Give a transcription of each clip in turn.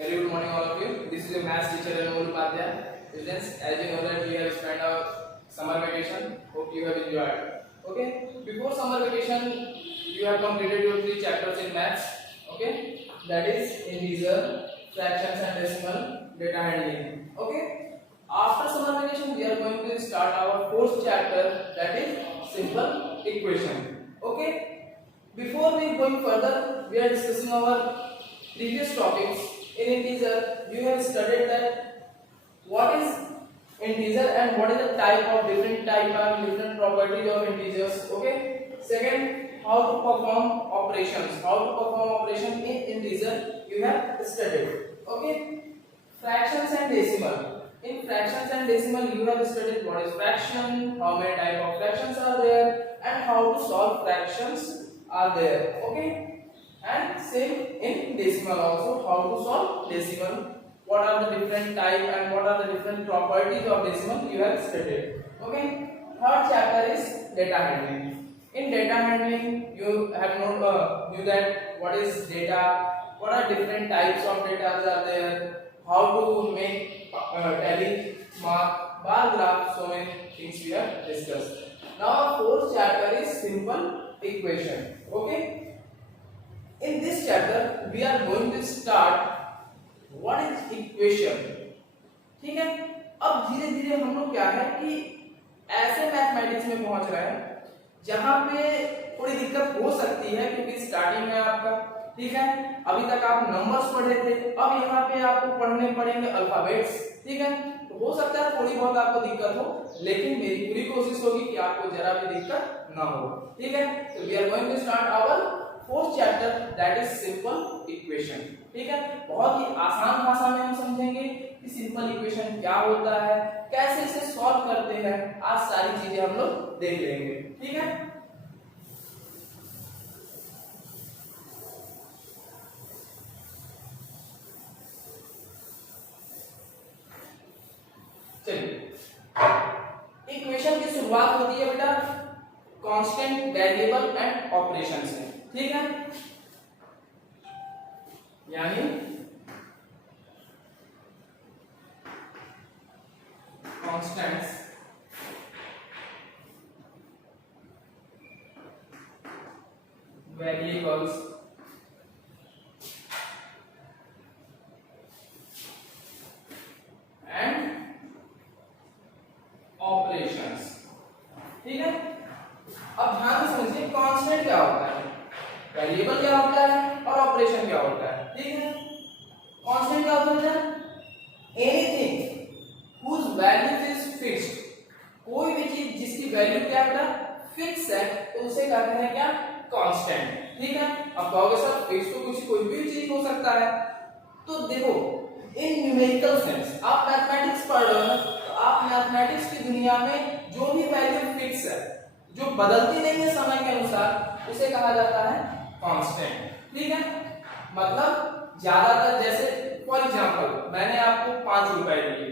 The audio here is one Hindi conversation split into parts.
Very good morning, all of you. This is your maths teacher Anmol Upadhyay. Students, as you know that we have spent our summer vacation. Hope you have enjoyed. Okay. Before summer vacation, you have completed your 3 chapters in maths. Okay. That is integer, fractions and decimal, data handling. Okay. After summer vacation, we are going to start our 4th chapter. That is simple equation. Okay. Before we going further, we are discussing our previous topics. In integer, you have studied that what is integer and what is the type of different type and different properties of integers. Okay. Second, how to perform operations. How to perform operation in integer you have studied. Okay. Fractions and decimal. In fractions and decimal you have studied what is fraction, how many type of fractions are there, and how to solve fractions are there. Okay. And same in decimal also, how to solve decimal, what are the different type and what are the different properties of decimal you have studied. Okay. Third chapter is data handling. In data handling you have knew that what is data, what are different types of data are there, how to make tally, mark, bar graph, so many things we have discussed. Now our fourth chapter is simple equation. Okay. In this chapter we are going to start what is equation. ठीक है. अब धीरे धीरे हम लोग क्या है कि ऐसे मैथमेटिक्स में पहुंच रहे हैं जहां पे थोड़ी दिक्कत हो सकती है क्योंकि स्टार्टिंग में आपका ठीक है अभी तक आप नंबर्स पढ़े थे, अब यहाँ पे आपको पढ़ने पड़ेंगे अल्फाबेट्स. ठीक है. तो हो सकता है थोड़ी बहुत आपको दिक्कत हो, लेकिन मेरी पूरी कोशिश होगी कि आपको जरा भी दिक्कत ना हो. ठीक है. तो we are going to start our fourth chapter that is simple equation. ठीक है. बहुत ही आसान भाषा में हम समझेंगे कि सिंपल इक्वेशन क्या होता है, कैसे इसे सॉल्व करते हैं. आज सारी चीजें हम लोग देख लेंगे. ठीक है. चलिए, इक्वेशन की शुरुआत होती है बेटा कांस्टेंट, वेरिएबल एंड ऑपरेशन से. ठीक है. यानी कांस्टेंट्स, वेरिएबल्स एंड ऑपरेशंस. ठीक है. अब ध्यान से समझिए कांस्टेंट क्या होता है, वेरिएबल क्या होता है और ऑपरेशन क्या होता है. ठीक है. कांस्टेंट क्या होता है? Anything whose values is fixed. कोई भी चीज जिसकी वैल्यू क्या है फिक्स है तो उसे कहते हैं क्या? कांस्टेंट. ठीक है. अब कहोगे सर फिक्स तो कुछ कोई भी चीज हो सकता है. तो देखो इन न्यूमेरिकल सेंस आप मैथमेटिक्स पढ़ रहे हो तो आप मैथमेटिक्स की दुनिया में जो भी वैल्यू फिक्स है, जो बदलती नहीं है समय के अनुसार, उसे कहा जाता है कांस्टेंट. ठीक है. मतलब ज्यादातर जैसे फॉर एग्जांपल मैंने आपको 5 रुपए दिए.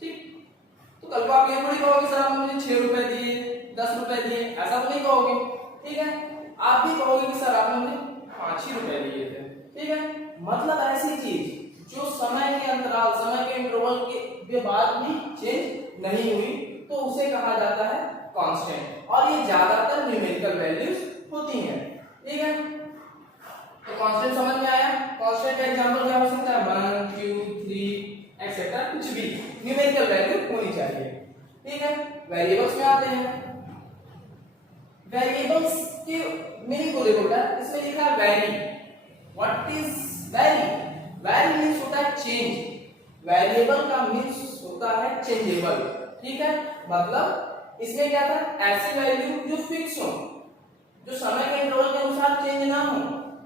ठीक. तो कल को आप ये थोड़ी कहोगे सर आपने मुझे 6 रुपए दिए, 10 रुपए दिए, ऐसा तो नहीं कहोगे. ठीक है. आप भी कहोगे कि सर आपने मुझे 5 ही रुपए दिए थे. ठीक है. मतलब ऐसी चीज जो समय के अंतराल, समय के इंटरवल के बाद भी चेंज नहीं हुई तो उसे कहा जाता है कांस्टेंट. और ये ज्यादातर न्यूमेरिकल वैल्यूज होती हैं. ठीक है. तो कांस्टेंट समझ में आया. कांस्टेंट का एग्जांपल क्या हो सकता है? 1 2 3 एक्सेट्रा, कुछ भी न्यूमेरिकल वैल्यू होनी चाहिए. ठीक है. वेरिएबल्स में आते हैं. वेरिएबल्स के मीनिंग को देखो बेटा, इसमें लिखा है vary. What is vary? Vary means होता है चेंज. वेरिएबल का मींस होता है चेंजेबल. ठीक है. मतलब इसमें क्या था? ऐसी वैल्यू जो फिक्स हो, जो समय के इंटरवल के अनुसार चेंज ना हो.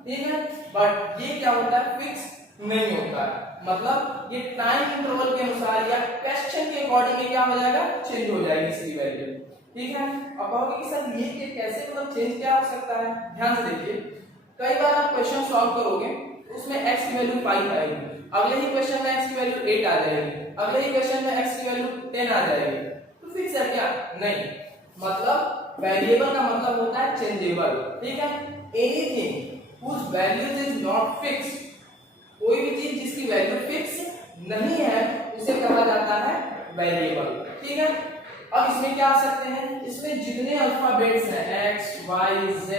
ठीक है. बट ये क्या होता है? फिक्स नहीं होता है. मतलब ये टाइम इंटरवल के अनुसार या क्वेश्चन के अकॉर्डिंग क्या हो जाएगा? चेंज हो जाएगी इसकी वैल्यू. ठीक है. अब कहोगे कि सर ये कैसे, मतलब चेंज क्या हो सकता है? ध्यान से देखिए. कई बार आप क्वेश्चन सॉल्व करोगे उसमें x की वैल्यू 5 आएगी, अगले ही क्वेश्चन में x की वैल्यू 8 आ जाएगी, अगले ही क्वेश्चन में x की वैल्यू 10 आ जाएगी. तो फिक्स है क्या? नहीं. मतलब वेरिएबल का मतलब होता है चेंजेबल. ठीक है. Anything whose values is not fixed, कोई भी चीज जिसकी वैल्यू फिक्स नहीं है उसे कहा जाता है वेरिएबल। ठीक है, अब इसमें क्या आ सकते हैं, इसमें जितने अल्फाबेट्स हैं x y z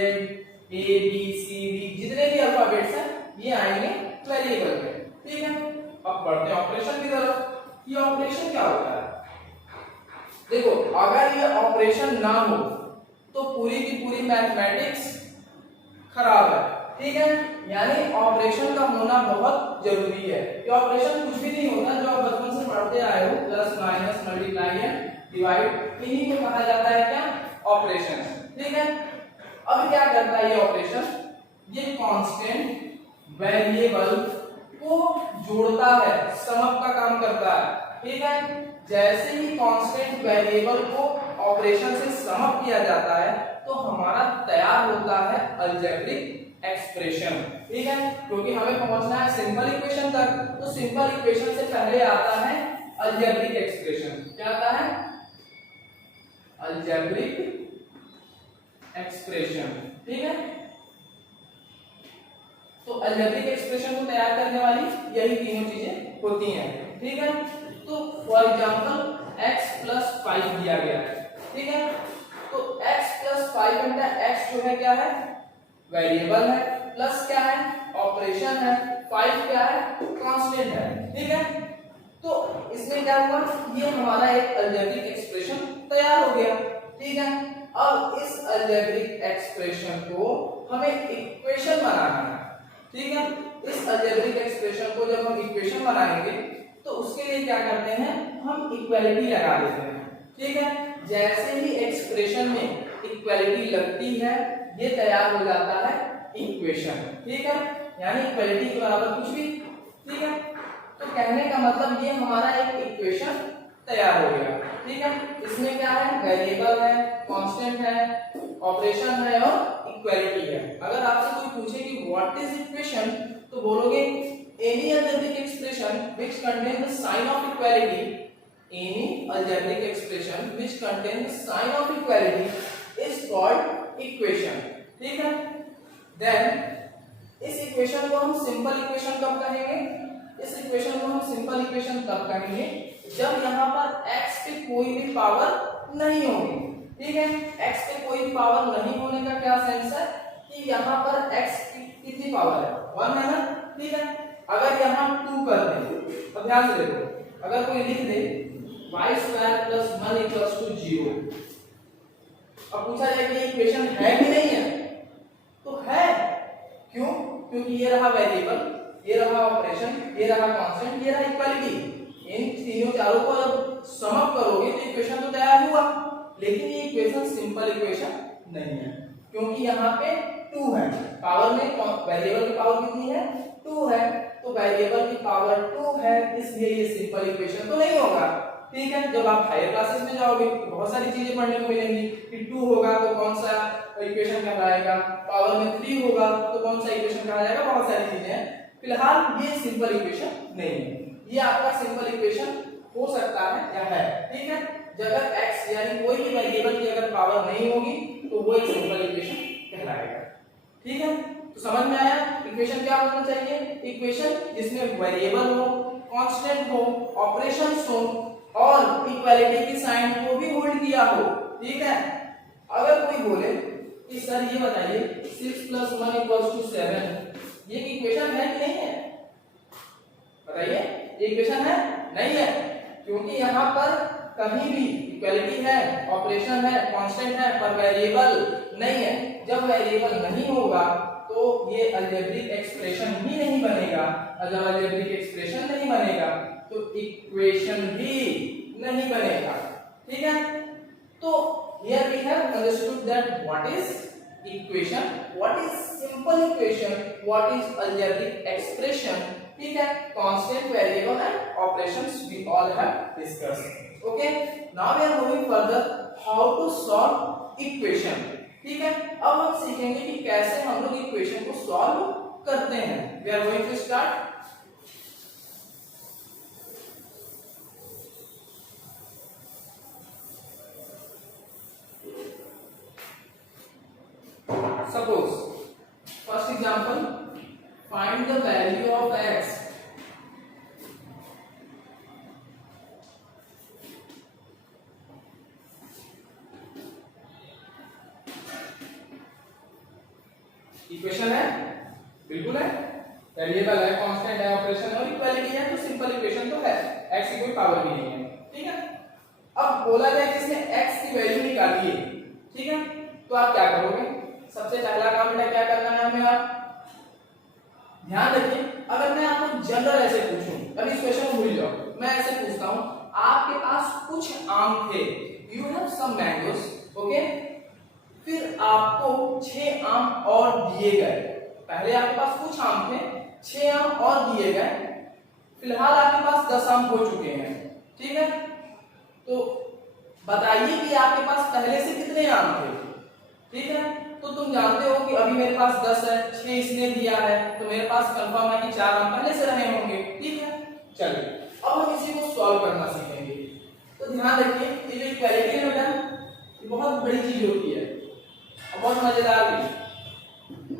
a b c d जितने भी अल्फाबेट्स हैं ये आएंगे वेरिएबल में। ठीक है, अब बढ़ते हैं ऑपरेशन की तरफ। ये ऑपरेशन क्या होता है, देखो अगर ये ऑपरेशन ना हो तो पूरी की पूरी मैथमेटिक्स खराब है। ठीक है, यानी ऑपरेशन का होना बहुत जरूरी है। ये ऑपरेशन कुछ भी नहीं होता, जो आप बचपन से पढ़ते आए हो, plus minus multiply and divide, इन्हीं को कहा जाता है क्या, ऑपरेशन। ठीक है, अब क्या करता है ये ऑपरेशन, ये कांस्टेंट वेरिएबल को जोड़ता है, समअप का काम करता है। ठीक है, जैसे ही कांस्टेंट वेरिएबल को ऑपरेशन से समअप किया जाता है तो हमारा तैयार होता है अलजेब्रिक एक्सप्रेशन। ठीक है, क्योंकि हमें पहुंचना है सिंपल इक्वेशन तक, तो सिंपल इक्वेशन से पहले आता है अलजेब्रिक एक्सप्रेशन। क्या आता है, अलजेब्रिक एक्सप्रेशन। ठीक है, तो अलजेब्रिक एक्सप्रेशन को तैयार करने वाली यही तीनों चीजें होती हैं। ठीक है, तो फॉर एग्जांपल x + 5 दिया गया है। ठीक है, तो x + 5 घंटा x जो है क्या है, वेरिएबल है, प्लस क्या है, ऑपरेशन है, 5 क्या है, कांस्टेंट है। ठीक है, तो इसमें क्या हुआ, ये हमारा एक अलजेब्रिक एक्सप्रेशन तैयार हो गया। ठीक है, अब इस अलजेब्रिक एक्सप्रेशन को हमें इक्वेशन बनाना है। ठीक है, इस अलजेब्रिक एक्सप्रेशन को जब हम इक्वेशन बनाएंगे तो उसके लिए क्या करते हैं, हम इक्वालिटी लगा देते हैं। ठीक है, जैसे ही एक्सप्रेशन में इक्वालिटी लगती है ये तैयार हो जाता है इक्वेशन। ठीक है, यानी इक्वालिटी के बराबर कुछ भी। ठीक है, तो कहने का मतलब ये हमारा एक इक्वेशन तैयार हो गया। ठीक है, इसमें क्या है, वेरिएबल है, कांस्टेंट है, ऑपरेशन है और इक्वालिटी है। अगर आपसे कोई पूछे कि व्हाट इज इक्वेशन, तो बोलोगे any algebraic expression which contains the sign of equality, any algebraic expression which contains the sign of equality is called equation। ठीक है, then इस इक्वेशन को हम सिंपल इक्वेशन कब कहेंगे, इस इक्वेशन को हम सिंपल इक्वेशन तब कहेंगे जब यहाँ पर x पे कोई भी पावर नहीं होगी। ठीक है, x पे कोई पावर नहीं होने का क्या सेंस है कि यहाँ पर x की कितनी पावर है, 1 है ना। ठीक है, अगर यहाँ 2 कर दें, अब ध्यान से देखो, अगर कोई लिख दे y² + 1 = 0, अब पूछा जाए कि इक्वेशन है कि नहीं है, तो है। क्यों, क्योंकि ये रहा वेरिएबल, ये रहा ऑपरेशन, ये रहा कांस्टेंट, ये रहा इक्वालिटी। इन तीनों चारों को जब समअप करोगे तो इक्वेशन तो तैयार हुआ, लेकिन ये इक्वेशन सिंपल इक्वेशन नहीं है, क्योंकि यहाँ पे 2 है, पावर में वेरिएबल की पावर कितनी है, 2 है, तो वेरिएबल की पावर 2 है, इसलिए ये सिंपल इक्वेशन तो नहीं होगा। ठीक है, जब आप हायर क्लासेस में जाओगे तो बहुत सारी चीजें पढ़ने को मिलेंगी कि 2 होगा तो कौन सा इक्वेशन कहलाएगा, पावर में 3 होगा तो कौन सा इक्वेशन कहा जाएगा, बहुत सारी चीजें हैं। फिलहाल ये सिंपल इक्वेशन नहीं है, ये आपका सिंपल इक्वेशन हो सकता है या है। ठीक है, जब अगर x यानी कोई भी वेरिएबल की अगर पावर नहीं होगी तो वो एक सिंपल इक्वेशन कहलाएगा। ठीक है, तो समझ में आया इक्वेशन क्या होना चाहिए, इक्वेशन जिसमें वेरिएबल हो, कांस्टेंट हो, ऑपरेशंस हो और इक्वालिटी की साइन को भी होल्ड किया हो। ठीक है, अगर कोई बोले कि सर ये बताइए 6 + 1 = 7, ये इक्वेशन है कि नहीं है, बताइए, ये इक्वेशन है नहीं है, क्योंकि यहाँ पर कहीं भी इक्वालिटी है, ऑपरेशन है, कांस्टेंट है, पर वेरिएबल नहीं है। जब वेरिएबल नहीं होगा तो ये अलजेब्रिक एक्सप्रेशन ही नहीं बनेगा, और जब अलजेब्रिक एक्सप्रेशन नहीं बनेगा तो इक्वेशन भी नहीं बनेगा। ठीक है, तो here we have understood that what is equation, what is simple equation, what is algebraic expression. ठीक है, constant, variable and operations we all have discussed. Okay, now we are moving further how to solve equation. ठीक है, अब हम सीखेंगे कि कैसे हम लोग इक्वेशन को सॉल्व करते हैं। We are going to start. Suppose first example, find the value of x equation है, बिल्कुल है, वेरिएबल है, कांस्टेंट है, ऑपरेशन है और इक्वालिटी है, तो सिंपल इक्वेशन तो है, x की कोई पावर भी नहीं है, ठीक है। अब बोला जाए कि इसमें x की वैल्यू निकालिए, ठीक है, तो आप क्या करोगे? सबसे पहला काम बेटा क्या करना है हमें, आप ध्यान रखिए, अगर मैं आपको जनरल ऐसे पूछूं, अभी इस क्वेश्चन को भूल जाओ, मैं ऐसे पूछता हूं, आपके पास कुछ आम थे, you have some mangoes, okay, फिर आपको 6 आम और दिए गए, पहले आपके पास कुछ आम थे, 6 आम और दिए गए, फिलहाल आपके पास 10 आम हो चुके हैं, ठीक है, तो बताइए कि आपके पास पहले से कितने आम थे, ठीक है, तो तुम जानते हो कि अभी मेरे पास 10 है, 6 इसने दिया है, तो मेरे पास कंफर्म है कि 4 आम पहले से रहे होंगे, ठीक है। चलिए अब हम इसी को सॉल्व करना सीखेंगे, तो ध्यान रखिए ये जो इक्वालिटी है बेटा, ये बहुत बड़ी चीज होती है और बहुत मजेदार भी।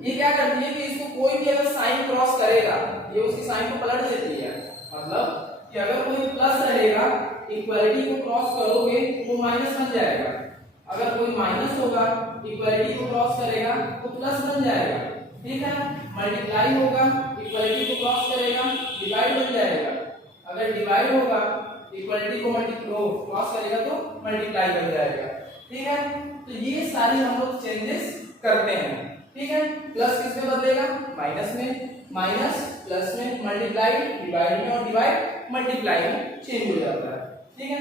ये क्या करती है कि इसको कोई भी अगर साइन क्रॉस करेगा, ये उसकी साइन को पलट देती है, मतलब कि अगर कोई प्लस रहेगा, इक्वालिटी को क्रॉस करोगे तो वो माइनस बन जाएगा, अगर कोई माइनस होगा इक्वालिटी को क्रॉस करेगा तो प्लस बन जाएगा, ठीक है, मल्टीप्लाई होगा इक्वालिटी को क्रॉस करेगा डिवाइड बन जाएगा, अगर डिवाइड होगा इक्वालिटी को क्रॉस करेगा तो मल्टीप्लाई बन जाएगा, ठीक है। तो ये सारी हम लोग चेंजेस करते हैं, ठीक है, प्लस किस में बदलेगा, माइनस में, माइनस प्लस में, मल्टीप्लाई डिवाइड में और डिवाइड मल्टीप्लाई में चेंज हो जाता है, ठीक है।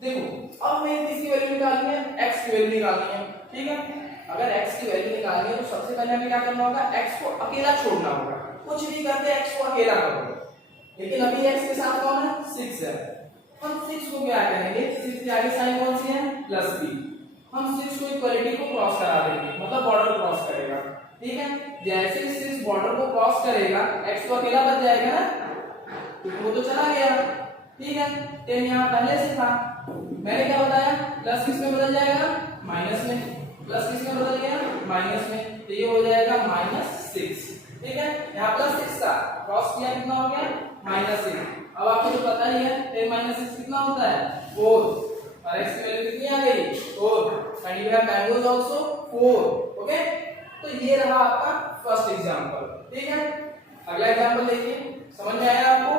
देखो अब हमें किसकी वैल्यू निकालनी है, x की वैल्यू निकालनी है, ठीक है। अगर x की वैल्यू निकालनी है तो सबसे पहले हमें क्या करना होगा, x को अकेला छोड़ना होगा, कुछ भी करते x को अकेला करो, लेकिन अभी x के साथ कौन है, 6 है, हम 6 को क्या करेंगे, 6 के आगे साइन कौन सी है, प्लस b, हम 6 को इक्वालिटी को क्रॉस करा देंगे, मतलब बॉर्डर क्रॉस करेगा, ठीक है, जैसे 6 बॉर्डर को क्रॉस करेगा x तो अकेला बच जाएगा ना, क्योंकि वो तो चला गया, ठीक है, 10 यहाँ पहले से था, मैंने क्या बताया, प्लस किस में बदल जाएगा, माइनस में, प्लस किस में बदल गया, माइनस में, तो ये हो जाएगा -6, ठीक है, यहाँ +6 था, क्रॉस किया कितना हो गया, -6, अब आपको तो पता ही है 10 - 6 कितना होता है, 4, और x की वैल्यू कितनी आ गई, 4, and you have mangoes also 4, okay. तो ये रहा आपका फर्स्ट एग्जांपल, ठीक है। अगला एग्जांपल देखिए, समझ में आया आपको,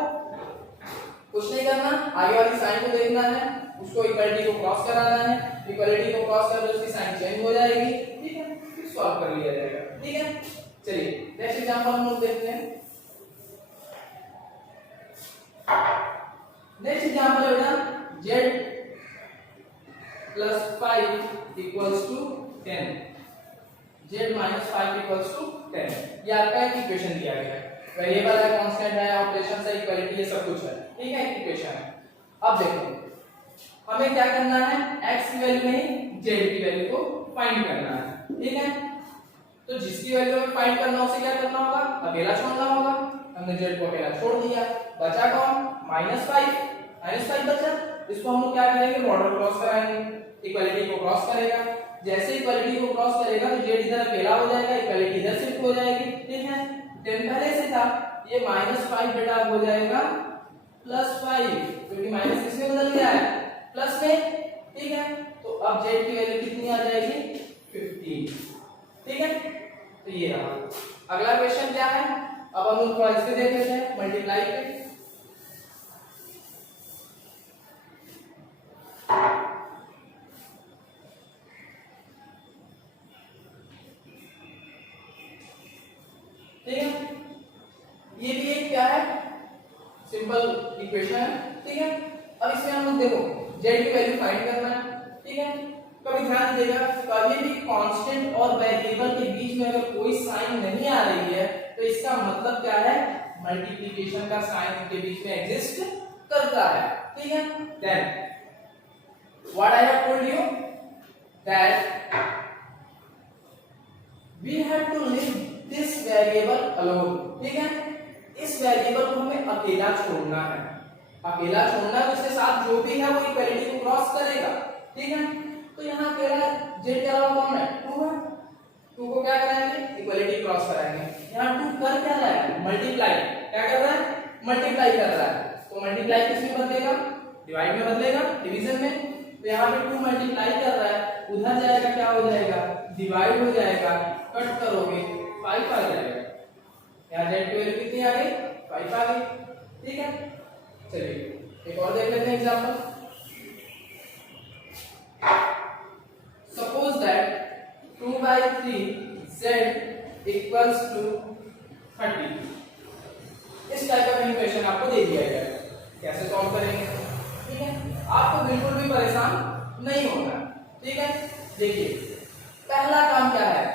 कुछ नहीं करना, आगे वाली साइन को देखना है, उसको इक्वालिटी को क्रॉस कराना है, इक्वालिटी को क्रॉस कर दो उसकी साइन चेंज हो जाएगी, ठीक है, फिर सॉल्व कर लिया जाएगा, ठीक है। चलिए नेक्स्ट एग्जांपल हम लोग देखते हैं। नेक्स्ट एग्जांपल है बेटा z + 5 = 10, z - 5 = 10, ये आपका एक इक्वेशन दिया गया है, वेरिएबल है, कांस्टेंट है, ऑपरेशन है, इक्वालिटी है, सब कुछ है, ठीक है, इक्वेशन है। अब देखो हमें क्या करना है, x की वैल्यू नहीं z की वैल्यू को फाइंड करना है, ठीक है। तो जिसकी वैल्यू हमें फाइंड करना है उसे क्या करना होगा, अकेला छोड़ना होगा, हमने z को अकेला छोड़ दिया, बचा कौन, -5 बचा, इसको हम लोग क्या करेंगे, बॉर्डर क्रॉस कराएंगे, इक्वालिटी को क्रॉस करेगा, जैसे इक्वालिटी को क्रॉस करेगा तो z इधर अकेला हो जाएगा, इक्वालिटी इधर शिफ्ट हो जाएगी, ठीक है, 10 पहले से था, ये -5 बेटा हो जाएगा +5, क्योंकि माइनस किसमें बदल गया है, प्लस में, ठीक है। तो अब z की वैल्यू कितनी आ जाएगी, 15, ठीक है। तो ये रहा। अगला क्वेश्चन क्या है, अब हम लोग थोड़ा इस पे देख लेते हैं, मल्टीप्लाई पे, ठीक है, ये भी एक क्या है, सिंपल इक्वेशन है, ठीक है। अब इसमें हम लोग देखो z की वैल्यू फाइंड करना है, ठीक है। कभी ध्यान दीजिएगा, कभी भी कांस्टेंट और वेरिएबल के बीच में अगर कोई साइन नहीं आ रही है तो इसका मतलब क्या है, मल्टीप्लिकेशन का साइन उनके बीच में एग्जिस्ट करता है, ठीक है। Then what I have told you that we have to leave this variable alone, ठीक है, इस वेरिएबल को हमें अकेला छोड़ना है, अकेला छोड़ना है, उसके साथ जो भी है वो इक्वालिटी को क्रॉस करेगा, ठीक है। तो यहाँ अकेला z के अलावा कौन है, 2 है, 2 को क्या कराएंगे, इक्वालिटी क्रॉस कराएंगे, यहाँ 2 कर क्या रहा है, मल्टीप्लाई, क्या कर रहा है, मल्टीप्लाई कर रहा है, तो मल्टीप्लाई किस में बदलेगा, डिवाइड में बदलेगा, डिवीजन में, तो यहाँ पे 2 मल्टीप्लाई कर रहा है, उधर जाएगा क्या हो जाएगा, डिवाइड हो जाएगा, कट करोगे 5 आ जाएगा। यहाँ z की वैल्यू कितनी आ गई, 5 आ गई। ठीक है, चलिए एक और देख लेते हैं example. Suppose that 2/3 z equals to 30। इस टाइप का इक्वेशन आपको दे दिया गया है, कैसे सॉल्व करेंगे। ठीक है, आपको बिल्कुल भी परेशान नहीं होना। ठीक है, देखिए पहला काम क्या है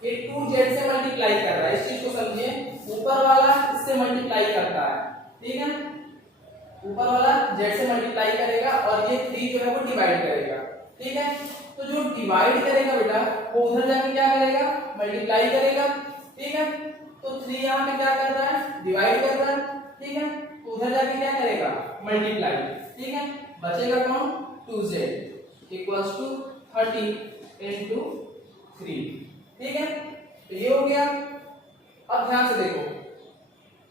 कि 2z से मल्टीप्लाई कर रहा है, इस चीज को समझिए। ऊपर वाला इससे मल्टीप्लाई करता है, ठीक है, ऊपर वाला z से मल्टीप्लाई करेगा और ये 3 जो है वो डिवाइड करेगा। ठीक है, तो जो डिवाइड करेगा बेटा वो उधर जाके क्या करेगा, मल्टीप्लाई करेगा। ठीक है, तो 3 यहाँ पे क्या कर रहा है, डिवाइड कर रहा है। ठीक है, तो उधर जाके क्या करेगा, मल्टीप्लाई। ठीक है, बचेगा कौन, 2z इक्वल्स टू 30 इंटू 3। ठीक है, तो ये हो गया। अब ध्यान से देखो,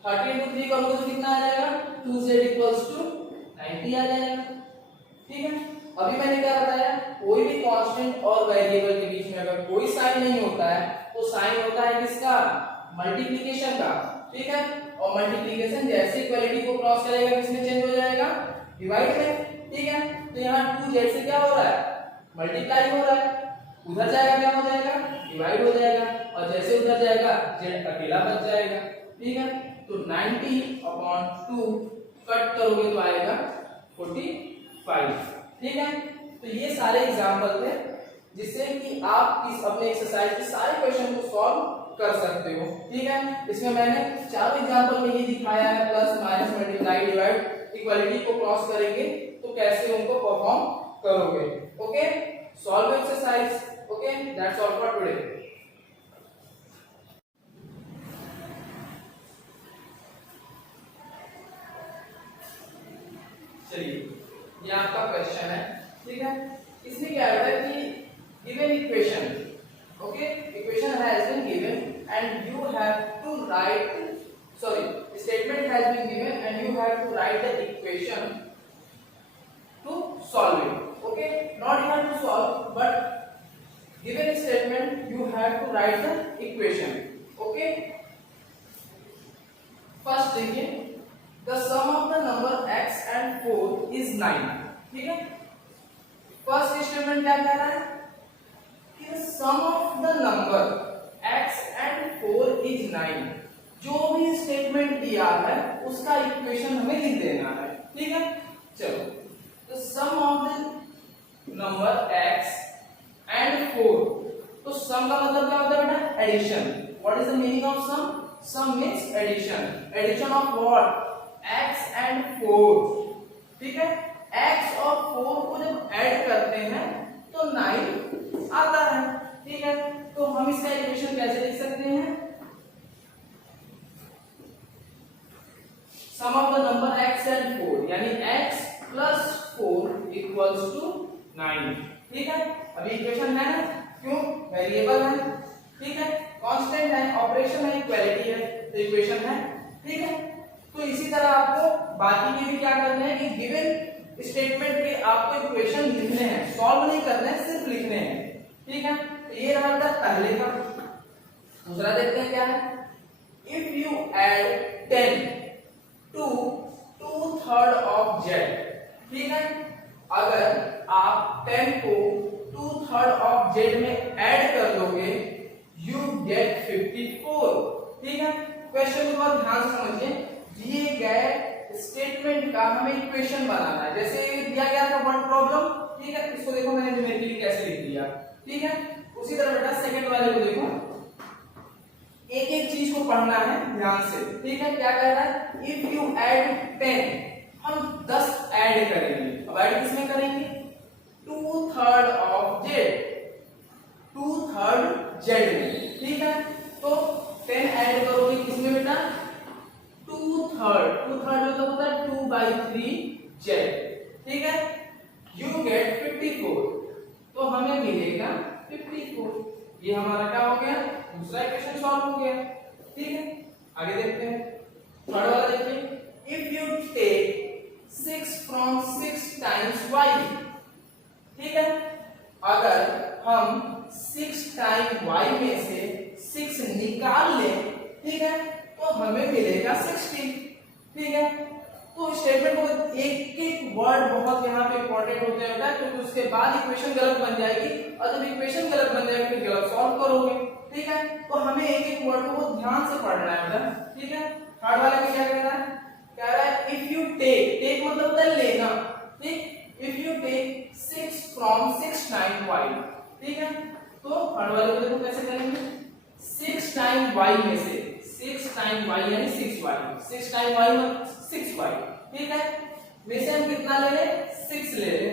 30 इंटू 3 करोगे तो कितना आ जाएगा, 2z इक्वल्स टू 90 आ जाएगा। ठीक है, अभी मैंने क्या बताया, कोई भी कांस्टेंट और वेरिएबल के बीच में अगर कोई साइन नहीं होता है तो साइन होता है किसका, मल्टीप्लिकेशन का। ठीक है, और मल्टीप्लिकेशन जैसे इक्वालिटी को क्रॉस करेगा किसमें चेंज हो जाएगा, डिवाइड में। ठीक है, तो यहाँ 2z से क्या हो रहा है, मल्टीप्लाई हो रहा है, उधर जाएगा क्या हो जाएगा, डिवाइड हो जाएगा, और जैसे उधर जाएगा z अकेला बच जाएगा। ठीक है, तो 90/2 कट करोगे तो आएगा 45। ठीक है, तो ये सारे एग्जांपल थे जिससे कि आप इस अपने एक्सरसाइज के सारे क्वेश्चन को सॉल्व कर सकते हो। ठीक है, इसमें मैंने चारों एग्जांपल में ये दिखाया है, plus minus multiply divide equality को क्रॉस करेंगे तो कैसे उनको परफॉर्म करोगे। Okay, solve exercise. Okay, that's all for today. चलिए ये आपका क्वेश्चन है। ठीक है, इसमें क्या होता है कि given equation, okay, equation has been given and you have to write, sorry, statement has been given and you have to write the equation to solve it. Okay, not you have to solve but given statement you have to write the equation. Okay, first देखिए, the sum of the number x and 4 is 9। ठीक है, फर्स्ट स्टेटमेंट क्या कह रहा है कि the sum of the number x and 4 is 9। जो भी स्टेटमेंट दिया है उसका इक्वेशन हमें लिख देना है। ठीक है, चलो, the sum of the number x and 4, तो sum का मतलब क्या होता है बेटा, addition. what is the meaning of sum? sum means addition, addition of what, x and 4। ठीक है, x और 4 को जब ऐड करते हैं तो 9 आता है। ठीक है, तो हम इसका इक्वेशन कैसे लिख सकते हैं, sum of the number x and 4 यानी x plus 4 इक्वल्स टू 9। ठीक है, अभी इक्वेशन है ना, क्यों, वेरिएबल है। ठीक है, कांस्टेंट है, ऑपरेशन है, इक्वालिटी है, तो इक्वेशन है। ठीक है, तो इसी तरह आपको बाकी के भी क्या करना है कि गिवन स्टेटमेंट के आपको इक्वेशन लिखने हैं, सॉल्व नहीं करना है, सिर्फ लिखने हैं। ठीक है, तो ये रहा था पहले का। दूसरा देखते हैं क्या है, if you add 10 to 2/3 of z। ठीक है, अगर आप 10 को 2/3 ऑफ z में ऐड कर दोगे यू गेट 54। ठीक है, क्वेश्चन को बहुत ध्यान से समझिए, दिए गए स्टेटमेंट का हमें इक्वेशन बनाना है। जैसे दिया गया था वर्ड प्रॉब्लम, ठीक है, इसको देखो मैंने ज्योमेट्री कैसे लिख दिया। ठीक है, उसी तरह बेटा सेकंड वाले को देखो, एक एक चीज को पढ़ना है ध्यान से। ठीक है, क्या कह रहा है, इफ यू ऐड 10, हम 10 ऐड करेंगे। अब ऐड किसमें करेंगे, 2/3 ऑफ z, 2/3 z में। ठीक है, तो 10 ऐड करोगे किसमें बेटा, 2/3 मतलब होता है 2/3 z। ठीक है, यू गेट 54, तो हमें मिलेगा 54। ये हमारा क्या हो गया, दूसरा इक्वेशन सॉल्व हो गया। ठीक है, आगे देखते हैं, थर्ड वाला देखिए, if you take 6 from 6 times y। ठीक है, अगर हम 6 टाइम y में से 6 निकाल ले, ठीक है, तो हमें मिलेगा 60, ठीक है। तो स्टेटमेंट को एक एक वर्ड बहुत यहाँ पे इंपॉर्टेंट होते हैं बेटा, क्योंकि उसके बाद इक्वेशन गलत बन जाएगी, और जब इक्वेशन गलत बन जाएगी फिर गलत सॉल्व करोगे, ठीक है। तो हमें एक एक वर्ड को बहुत ध्यान से पढ़ना है बेटा, ठीक है। थर्ड वाले में क्या कह रहा है, कह रहा है इफ यू टेक मतलब तल लेना, ठीक, if you take 6 from 6 time y, ठीक है। तो थर्ड वाले को देखो कैसे करेंगे, 6 टाइम y में से 6 टाइम y यानी 6y, 6 टाइम y मतलब 6y, ठीक है। वैसे हम कितना ले ले, 6 ले ले,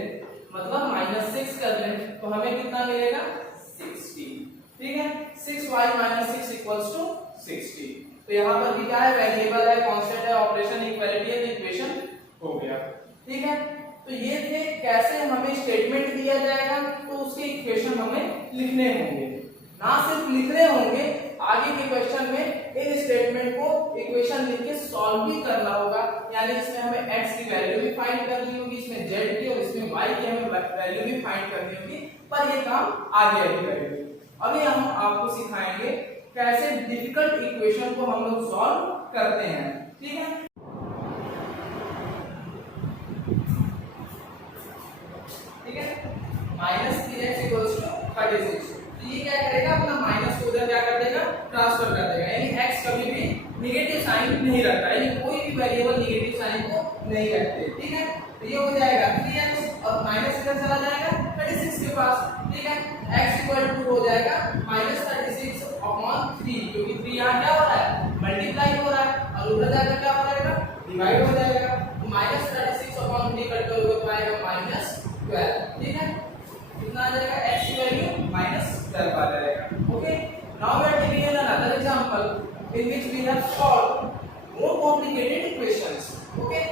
मतलब -6 कर ले, तो हमें कितना मिलेगा 60, ठीक है। 6y - 6 = 60। तो यहाँ पर भी क्या है, वेरिएबल है, कांस्टेंट है, ऑपरेशन इक्वालिटी है, तो इक्वेशन हो गया, ठीक है। तो ये थे कैसे हमें स्टेटमेंट दिया जाएगा तो उसके इक्वेशन हमें लिखने होंगे, ना सिर्फ लिखने होंगे, आगे के क्वेश्चन में इन स्टेटमेंट को इक्वेशन लिख के सॉल्व भी करना होगा, यानी इसमें हमें x की वैल्यू भी फाइंड करनी होगी, इसमें z की और इसमें y की हमें वैल्यू भी फाइंड करनी होगी, पर ये काम आगे आगे करेंगे। अभी हम आपको सिखाएंगे कैसे डिफिकल्ट इक्वेशन को हम लोग सॉल्व करते हैं, ठीक है। ठीक है, -3x = 36, तो ये क्या करेगा, अपना माइनस को उधर क्या कर देगा, ट्रांसफर कर देगा, यानी x कभी भी नेगेटिव साइन नहीं रखता, यानी कोई भी वेरिएबल नेगेटिव साइन को नहीं रखते, ठीक है। तो ये हो जाएगा 3x, अब माइनस इधर चला जाएगा 36 के पास, ठीक है। x = हो जाएगा -36/3, क्योंकि 3 यहाँ क्या हो रहा है, मल्टीप्लाई हो रहा है, और उधर जाकर क्या हो जाएगा, डिवाइड हो जाएगा, तो -36/3 करते हुए तो आएगा -12, ठीक है। कितना आ जाएगा, x की वैल्यू -12 आ जाएगा, okay. Now we are taking another example in which we have solved more complicated equations, okay.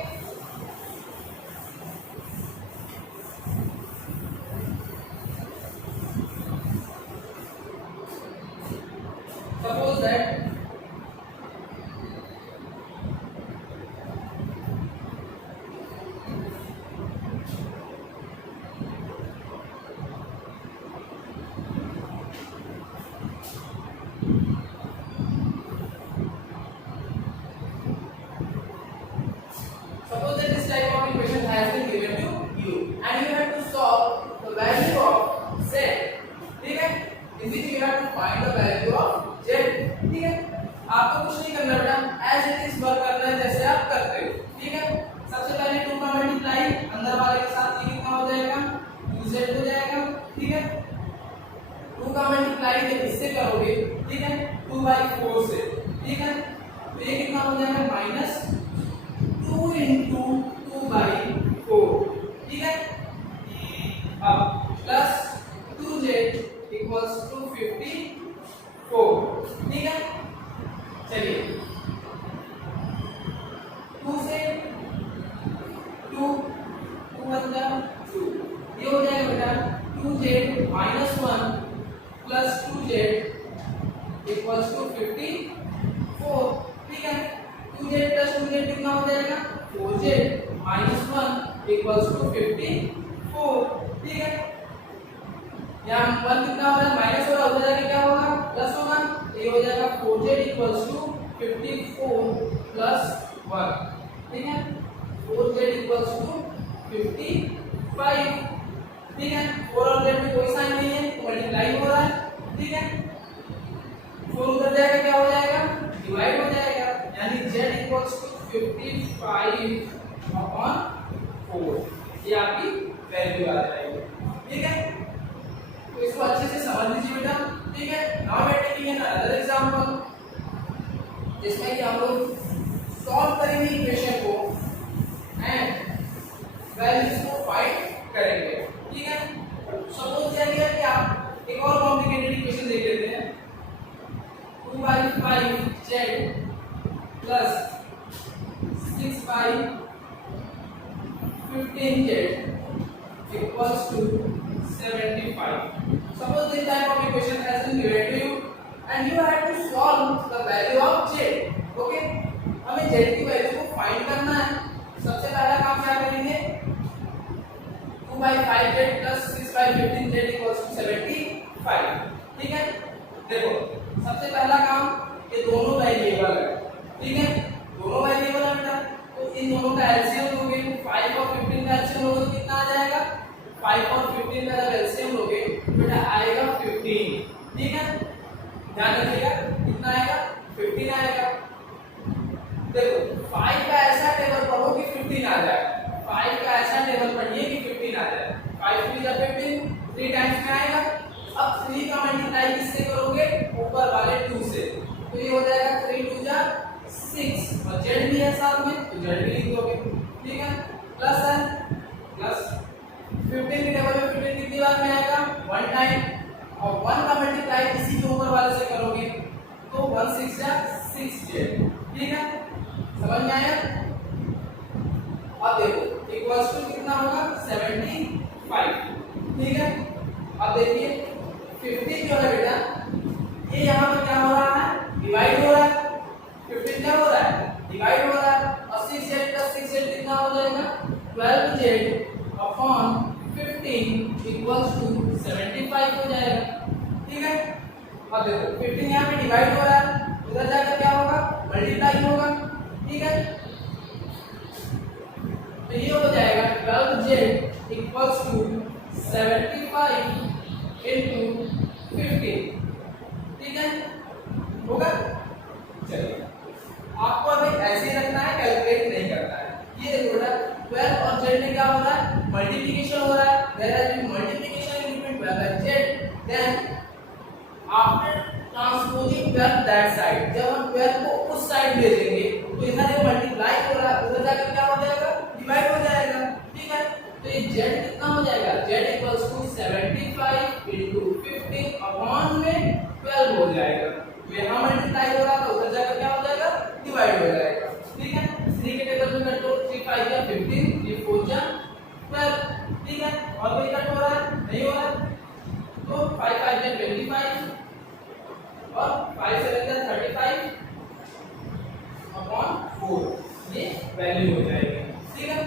Suppose that this type of equation has been given to you and you have to solve the value of z, ठीक है, in which you have to find the value of z, ठीक है। आपको कुछ नहीं करना बेटा, as it is वर्क करना है जैसे आप करते हो, ठीक है। सबसे पहले 2 का मल्टीप्लाई अंदर वाले के साथ ये कितना हो जाएगा, 2z हो जाएगा, ठीक है। 2 का मल्टीप्लाई जब इससे करोगे, ठीक है, 2/4 से, ठीक है, तो ये कितना हो जाएगा -2 × 2/4, ठीक है। अब प्लस 2z = 54, ठीक है। चलिए 2 से 2 2 ये हो जाएगा बेटा 2z - 1 + 2z = 54, ठीक है। 2z + 2z कितना हो जाएगा, 4z - 1 = 54, ठीक है। यहाँ 1 कितना हो रहा है, माइनस हो रहा है, उधर जाके क्या होगा, प्लस होगा, ये हो जाएगा 4z = 54 + 1, ठीक है। 4z = 55, ठीक है। 4 और z में कोई साइन नहीं है, तो मल्टीप्लाई हो रहा है, ठीक है। 4 उधर जाएगा क्या हो जाएगा, डिवाइड हो जाएगा, यानी z = 55/4, ये आपकी वैल्यू आ जाएगी, ठीक है। तो इसको अच्छे से समझ लीजिए बेटा, ठीक है। Now we are taking another example जिसमें कि हम लोग सॉल्व करेंगे इक्वेशन को एंड वैल्यूज को फाइंड करेंगे, ठीक है। सपोज किया कि आप एक और कॉम्प्लिकेटेड इक्वेशन देख लेते हैं, 2/5z + 6/15z = 75. Suppose this type of equation has been given to you and you have to solve the value of z, okay. हमें z की वैल्यू को फाइंड करना है। सबसे पहला काम क्या करेंगे, 2/5z + 6/15z = 75, ठीक है। देखो सबसे पहला काम, ये दोनों वेरिएबल है, ठीक है, दोनों वेरिएबल है बेटा, तो इन दोनों का एलसीएम लोगे, 5 और 15 का एलसीएम लोगे तो कितना आ जाएगा, 5 और 15 का जब एलसीएम लोगे बेटा आएगा 15, ठीक है, ध्यान रखिएगा कितना आएगा, 15 आएगा। देखो 5 का ऐसा टेबल पढ़ो कि 15 आ जाए, 5 का ऐसा टेबल पढ़िए कि 15 आ जाए, 5 3 जा 15, 3 टाइम्स में आएगा। अब 3 का मल्टीप्लाई किससे करोगे, ऊपर वाले 2 से, तो ये हो जाएगा 3 2 जा 6 और z भी है साथ में तो z भी लिख दोगे, ठीक है, प्लस है प्लस 15 के टेबल में 15 कितनी बार में आएगा, 1 टाइम और 1 का मल्टीप्लाई इसी के ऊपर वाले से करोगे तो 1 6 जा 6z, ठीक है, समझ में आया। अब देखो इक्वल्स टू कितना होगा 75, ठीक है। अब देखिए 15 जो है बेटा ये यहाँ पर क्या हो रहा है, डिवाइड हो रहा है, 15 क्या हो रहा है, डिवाइड हो रहा है और 6z प्लस 6z कितना हो जाएगा 12z अपॉन 15 इक्वल्स टू 75 हो जाएगा, ठीक है। अब देखो 15 यहाँ पे डिवाइड हो रहा है, उधर जाकर क्या होगा मल्टीप्लाई होगा, ठीक है, तो ये हो जाएगा 12z इक्वल्स टू 75 into 15, ठीक है, होगा। चलिए आपको अभी ऐसे ही रखना है, कैलकुलेट नहीं करना है। ये देखो बेटा 12 और z में क्या हो रहा है, मल्टीप्लिकेशन हो रहा है, there has been multiplication between 12 and z, then after transposing 12 that side, जब हम 12 को उस साइड भेजेंगे तो इधर ये मल्टीप्लाई हो रहा है, उधर जाकर क्या हो जाएगा डिवाइड हो जाएगा, ठीक है, तो ये z कितना हो जाएगा, z equals to 75 into 15 upon में 12 हो जाएगा, तो यहाँ मल्टीप्लाई हो रहा था उधर जाकर क्या हो जाएगा डिवाइड हो जाएगा, ठीक है। 3 के टेबल में कट करो, 3 5 या 15, 3 4 जा 12, ठीक है, और कोई कट हो रहा है नहीं हो रहा, तो 5 5 जा 25 और 5 7 जा 35 अपॉन 4, ये वैल्यू हो जाएगी, ठीक है।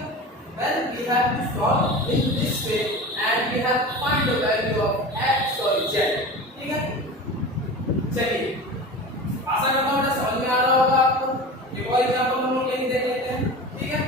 Then we have to solve in this way and we have to find the value of x or z, ठीक है। चलिए आशा करता हूँ समझ में आ रहा होगा आपको। एक और एग्जांपल हम लोग लेके देख लेते हैं, ठीक है।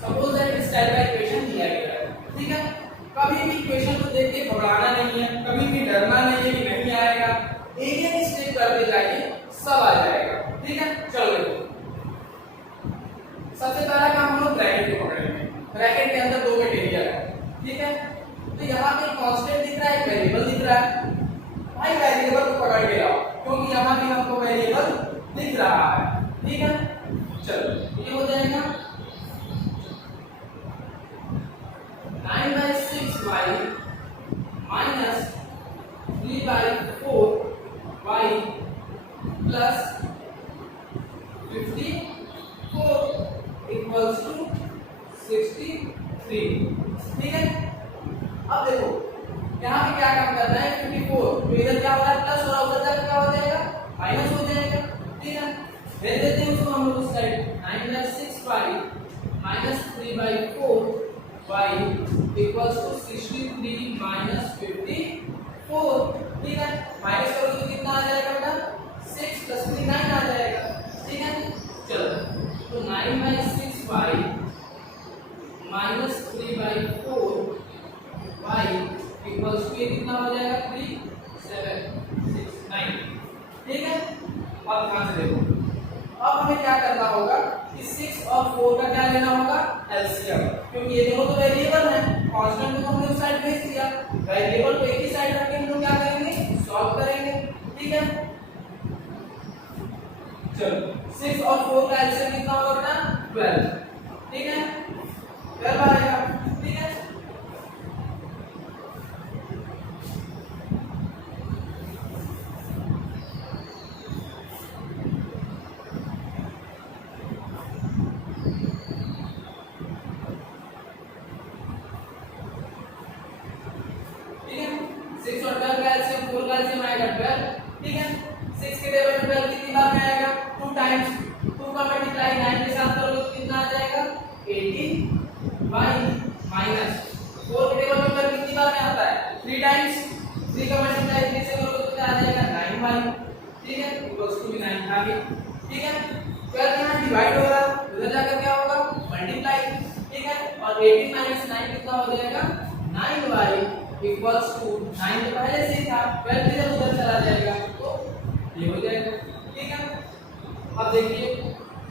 सपोज दैट इस टाइप का इक्वेशन दिया गया है, ठीक है। कभी भी इक्वेशन को देख के घबराना नहीं है, कभी भी डरना नहीं है कि नहीं आएगा, एरिया की स्टेप करते जाइए सब आ जाएगा, ठीक है। चलो देखो सबसे पहला काम हम लोग ब्रैकेट को पकड़ेंगे, ब्रैकेट के अंदर 2 मटेरियल है, ठीक है। तो यहाँ पे कांस्टेंट दिख रहा है, एक वेरिएबल दिख रहा है, भाई वेरिएबल को पकड़ के लाओ क्योंकि यहाँ भी हमको वेरिएबल दिख रहा है, ठीक है। चलो ये हो जाएगा 9/6y minus 3/4y plus 54 equals to 63, ठीक है। अब देखो यहाँ पे क्या काम करना है 54, तो इधर क्या हो रहा है प्लस हो रहा है, उधर जाकर क्या हो जाएगा माइनस हो जाएगा, ठीक है। भेज देते हैं उसको हम लोग उस side 9/6y minus 3/4 y equals to 63 minus 54, ठीक है। माइनस करोगे तो कितना आ जाएगा बेटा 6 plus 3 9 आ जाएगा, ठीक है। चलो तो 9/6y minus 3/4 y equals to ये कितना हो जाएगा 3 7 6 9, ठीक है। अब ध्यान से देखो, अब हमें क्या करना होगा कि 6 और 4 का क्या लेना होगा एलसीएम, क्योंकि ये दोनों तो वेरिएबल हैं, कांस्टेंट को हमने उस साइड भेज दिया, वेरिएबल को एक ही साइड रख के हम लोग क्या करेंगे सॉल्व करेंगे, ठीक है। चलो 6 और 4 का एलसीएम कितना होगा बेटा 12, ठीक है, 12 आएगा, ठीक है। एलसीएम आएगा 12, ठीक है। 6 के टेबल में 12 कितनी बार में आएगा? 2 टाइम्स, 2 का मल्टीप्लाई 9 के साथ करोगे तो कितना आ जाएगा? 18 माइनस 4 के टेबल में 12 कितनी बार में आता है? 3 टाइम्स, 3 का मल्टीप्लाई 3 से करोगे तो क्या आ जाएगा? 9 ठीक है, इक्वल्स टू 9 आ गया, ठीक है। 12 यहाँ डिवाइड हो रहा है, उधर जाकर क्या होगा? मल्टीप्लाई, ठीक है। और 18 माइनस 9 कितना हो जाएगा? 9y इक्वल्स टू 9 तो पहले से ही था, 12 इधर उधर चला जाएगा तो ये हो जाएगा, ठीक है। अब देखिए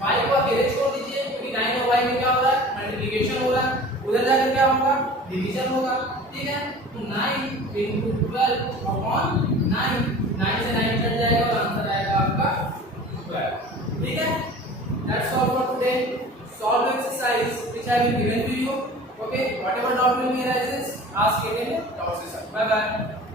y को अकेले छोड़ दीजिए क्योंकि 9 और y में क्या हो रहा है? मल्टीप्लिकेशन हो रहा है, उधर जाकर क्या होगा? डिवीजन होगा, ठीक है। तो 9 into 12 upon 9, 9 से 9 कट जाएगा और आंसर आएगा आपका 12, ठीक है। That's all for today. Solve the exercise which I will given to you. Okay, whatever doubt will be arises, ask it in your doubt session. Bye bye.